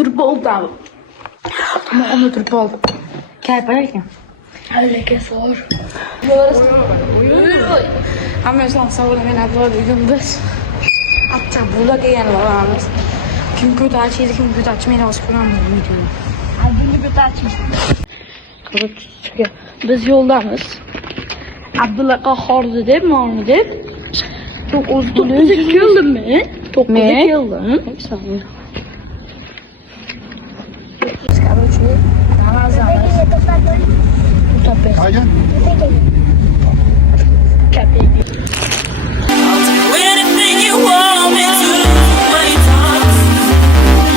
oturup oldu abi. Ama oturup oldu. Kayparken. Öyle sor. Ama sen savunma ben abla dedim biz. Hatta burada diyen varız. Kim kötü açıydı, kim kötü açmayı nasıl kullanmıyor videonu. Adını kötü açmış. Kılıç çıkıyor. Biz yoldamız. Abdullah Qahhor deb, ma'ni deb. 9 keldim men. 9 keldim. Sağ Короче, намазамыз. Aynen. Anything you want me to. Money talks,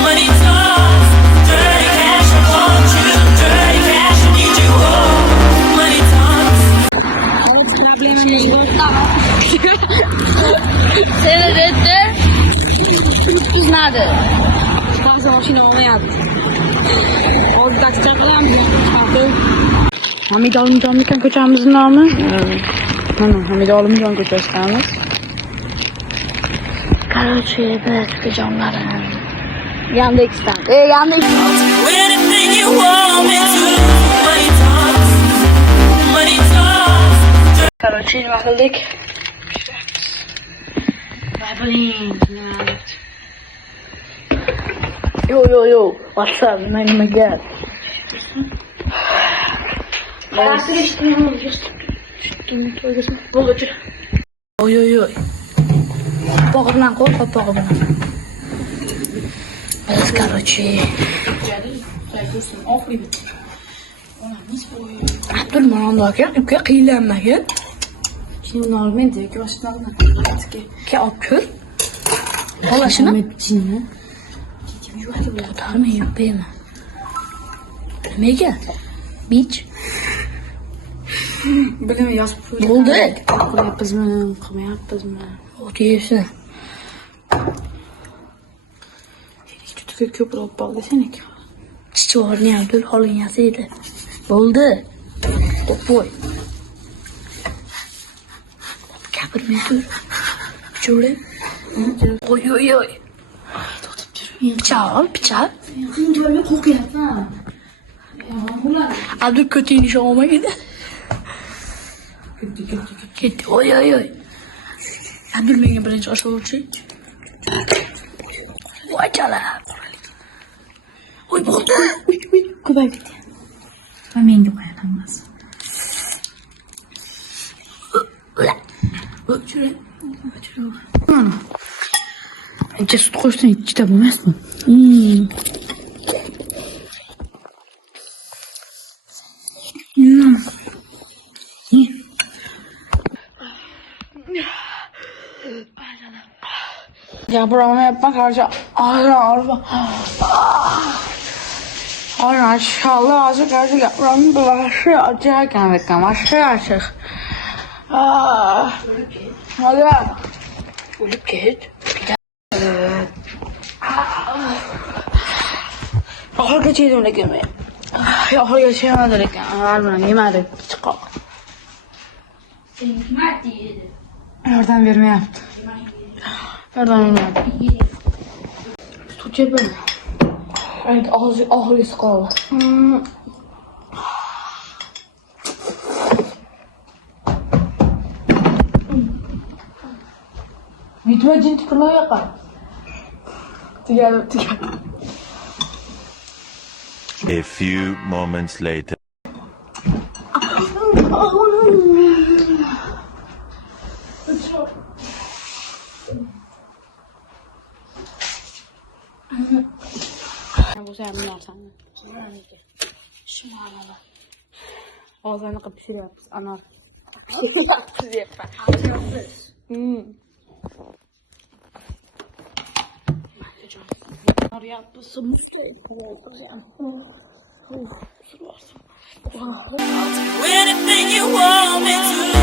money talks. Dirty cash, I want you. Dirty cash, I need you all. Money talks. Nada. Bazı maşina olmayadı. Orada çakalan bir Hamid Alımcanlıkan köçemizin namı. Hamid Alımcan köçesiniz. Короче, evet, hocamlarım. Yandı ikisinden. Yandı ikisinden. Anything you want me to. Money talks, money talks. Короче, nima qildik? Yo. What's up? Nima gap? Yo. Pog'irdan qo'y, pog'irdan. Biz, короче. Abdul Marandaki, uka qiylanmagan. Şimdi normalde ki başından ki akır. Olaşını. Tutarmı yok beyme. Mega. Beach. Bugün yaz. Ne oldu? Yapız mı? Yapız mı? O diyorsun. Tütüke köprü olup bağlasana ki. Çiçi var ne yaptı? Halın yasıydı. Oldu. Boy. Kapırmıyor dur. Şöyle. Oy. Bıçağı. Böyle kokuyor ha. Abdül kötü inişe olma gitti. Gitti. Oy. Abdül menge birinci aşağı uçuyor. Vay cala. Oy buldu. Kuba gitti. Ben menge koyamaz. Şuraya. Ana. Önce süt koşsun hiç de bulmaz mı? Ya buramı yapmak harca. Ağrı. Aşağıda azıcık yapmam bulaşı acayip bekam aşık. Hadi. Ölüp git. Ahır geçeydim de gömeyim. Ahır geçeyim de gömeyim. Yemedim. Çıkak. Yardım vermeye yaptı. Yardım vermeye yaptı. Tut cebimi. Evet, ahır yüzü kaldı. Videoya cin tükürmeyi yapar. Tiga. A few moments later. Bu sen mi yapsan? Şunu alalım. Ağzını kapışır yapız. Anar. Siz yapar. Oraya yapısı mustayım. Anything you want me to.